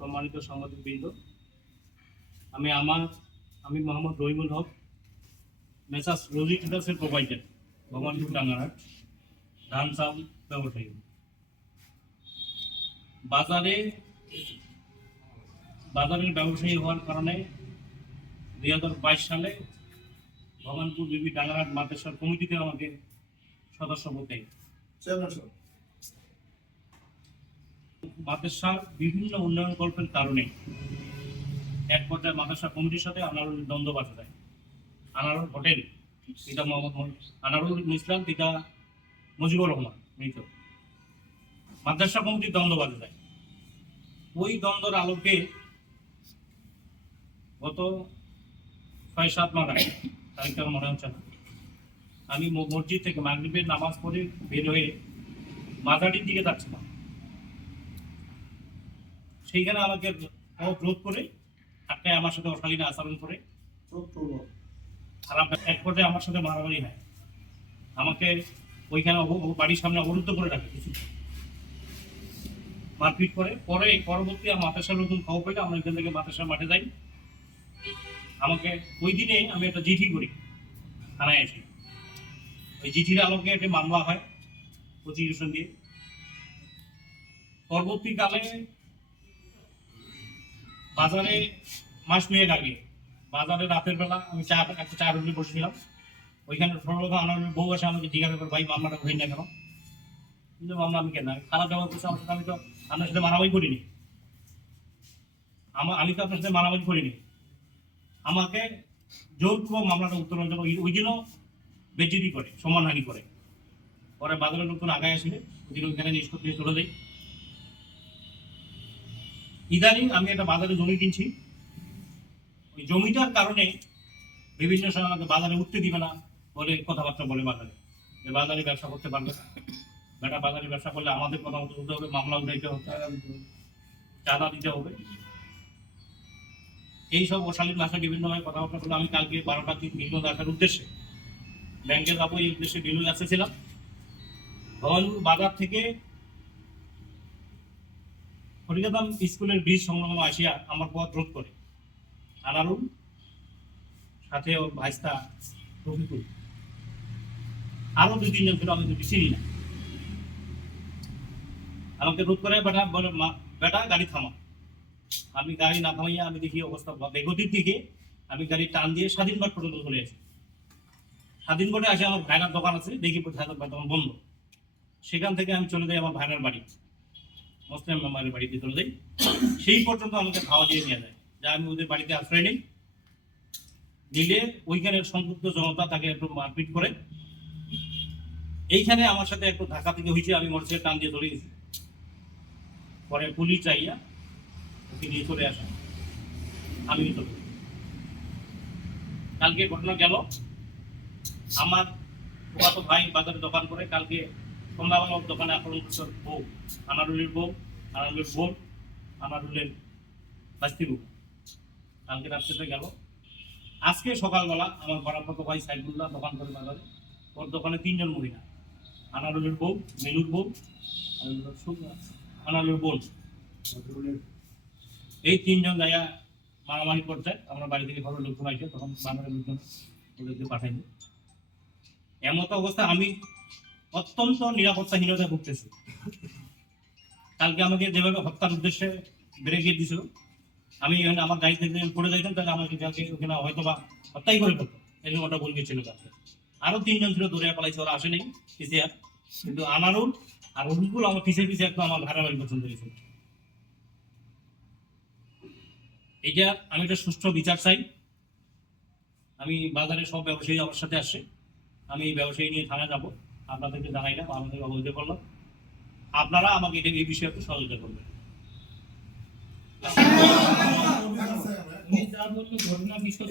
সম্মানিত সাংবাদিকবৃন্দ। আমি আমার, আমি মোহাম্মদ রহিমুল হক মেসাস রোজি ট্রেডার্সের প্রোভাইডার, ভগবানপুর ডাঙ্গারহাট, ধান, চাল ব্যবসায়ী। বাজারে, বাজারের ব্যবসায়ী হওয়ার কারণে দুই হাজার বাইশ সালে ভগবানপুর বিবি ডাঙ্গারহাট মাদ্রাসার কমিটিতে আমাকে সদস্য হতে মাদ্রাসার বিভিন্ন উন্নয়ন কল্পের কারণে এক পর্যায়ে মাদ্রাসা কমিটির সাথে আনারুল দ্বন্দ্ব বাধা দেয় আনারুল হোটেল, পিতা মোহাম্মদ মহি- আনারুল ইসলাম, পিতা মুজিবুর রহমান মৃত। মাদ্রাসা কমিটির দ্বন্দ্ব বাধা দেয় ওই দ্বন্দ্বর আলোকে গত ছয় সাত মাস আগে তারিখটা মনে হচ্ছে না, আমি মসজিদ থেকে মাগরিবের নামাজ পড়ে বের হয়ে মাজাটির দিকে যাচ্ছিলাম। সেইখানে আমাকে রোধ করে আটকায় আমার সাথে অশালীন আচরণ করে। খারাপ এক পর্যায়ে আমার সাথে মারামারি হয়। আমাকে ওইখানে বাড়ির সামনে অবরুদ্ধ করে রাখে কিছু মারপিট করে। পরে পরবর্তী আমার মাদ্রাসার নতুন খবর পেলে আমরা এখান থেকে মাদ্রাসার মাঠে যাই। আমাকে ওই দিনে আমি একটা চিঠি করি, থানায় এসে। ওই চিঠির আলোকে একটা মামলা হয় প্রতিষ্ঠান দিয়ে। পরবর্তীকালে বাজারে মাস দুয়েক আগে, বাজারে রাতের বেলা আমি চা, একটা চা রুটি বসেছিলাম। ওইখানে আমার বউ এসে আমাকে জিজ্ঞাসা করে ভাই, মামলাটা হই না কেন? কিন্তু মামলা আমি কেন? খারাপ ব্যবহার করছি আমার সাথে আমি তো আপনার সাথে মারামারি করিনি। আমার আমি তো আপনার সাথে মারামারি করিনি। আমাকে জোরপূর্বক মামলাটা উত্তোলন জন্য ওই- দিনও বেজ্জিতি করে, সম্মানহানি করে। পরে বাজারে নতুন আগায় আসলে, ওই দিন ওইখানে নিষ্পত্তি চলে যাই। ইদানিং আমি একটা বাজারে জমি কিনছি। ওই জমিটার কারণে বিভিন্ন সময় আমাকে বাজারে উঠতে দিবে না বলে কথাবার্তা বলে বাজারে। যে বাজারে ব্যবসা করতে পারবে না। বেটা, বাজারে ব্যবসা করলে আমাদের কথা মতো চলতে হবে মামলা উঠাইতে হবে, চাঁদা দিতে হবে। এইসব অশালীন ভাষায় বিভিন্নভাবে কথাবার্তা বলে আমি কালকে বারোটা দিন বিনোদ আসার উদ্দেশ্যে ব্যাংকে যাব, এই উদ্দেশ্যে বিনোদ আসতেছিলাম ভবানীপুর বাজার থেকে হরিদাম স্কুলের ব্রিজ সংলগ্ন আসিয়া আমার পথ রোধ করে। আনারুল, সাথে ওর ভাইস্তা রফিকুল। আরও দুই তিনজন ছিল, আমি দুটি চিনি না। আমাকে রোধ করে, বেটা, বলে, "মা- বেটা, গাড়ি থামা। আমি গাড়ি না থামাইয়া আমি দেখি অবস্থা বেগতির দিকে আমি গাড়ি টান দিয়ে স্বাধীনবাদ পর্যন্ত চলে আসি। স্বাধীনগড়ে আসে আমার ভাইনার দোকান আছে, দেখি স্বাধীনবাদ তখন বন্ধ। সেখান থেকে আমি চলে যাই আমার ভাইনার বাড়ি। মুসলিম মেম্বারের বাড়িতে চলে যাই সেই পর্যন্ত আমাকে খাওয়া দিয়ে নিয়ে যায়। যা আমি ওদের বাড়িতে আশ্রয় নিই। নিলে ওইখানের সংযুক্ত জনতা তাকে একটু মারপিট করে। এইখানে আমার সাথে একটু ধাক্কা থেকে হয়েছে, আমি মোটরসাইকেল টান দিয়ে ধরে গেছি পরে পুলিশ চাইয়া ওকে নিয়ে চলে আসা। আমি চলে কালকে ঘটনা গেল। আমার ভাই বাজারে দোকান করে কালকে ওর দোকানে আক্রমণ করছে বউ আনারুলের বউ আনারুলের বোন আনারুলের বাস্তি বউ। কালকে রাত্রিতে গেল। আজকে সকালবেলা আমার বরাবর ভাই সাইদুল্লাহ দোকান করে বাজারে, ওর দোকানে তিনজন মহিলা আনারুলের বউ মেলুর বউ আনারুলের বোন। এই তিনজন জায়গা মারামারি করছে। আমরা বাড়ি থেকে ঘরের লোকজন আসে তখন বাজারের লোকজন ওদেরকে পাঠাই দিই এমতো অবস্থা আমি অত্যন্ত নিরাপত্তাহীনতায় ভুগতেছি। কালকে আমাকে যেভাবে হত্যার উদ্দেশ্যে ব্রেকে দিছিল, আমি এখানে আমার যদি পড়ে যাইতাম, তাহলে আমাকে কালকে ওখানে হয়তো বা হত্যাই করে ফেলতো। এই ওটা বল গেছিল কালকে। আরও তিনজন ছিল দৌড়ে পালাইছে, ওরা আসেনি পিছিয়ে কিন্তু আনারুল আর রবিকুল আমার পিছিয়ে পিছিয়ে একদম আমার বাড়ি পছন্দ হয়েছিল এটা আমি একটা সুষ্ঠু বিচার চাই। আমি বাজারে সব ব্যবসায়ী আমার সাথে আসছে আমি ব্যবসায়ী নিয়ে থানায় যাব। আপনাদেরকে জানাইলাম আপনাদেরকে অবহিত করলাম। আপনারা আমাকে এটা এই বিষয়ে একটু সহযোগিতা করবেন। ঘটনা ঘটনা বিষয়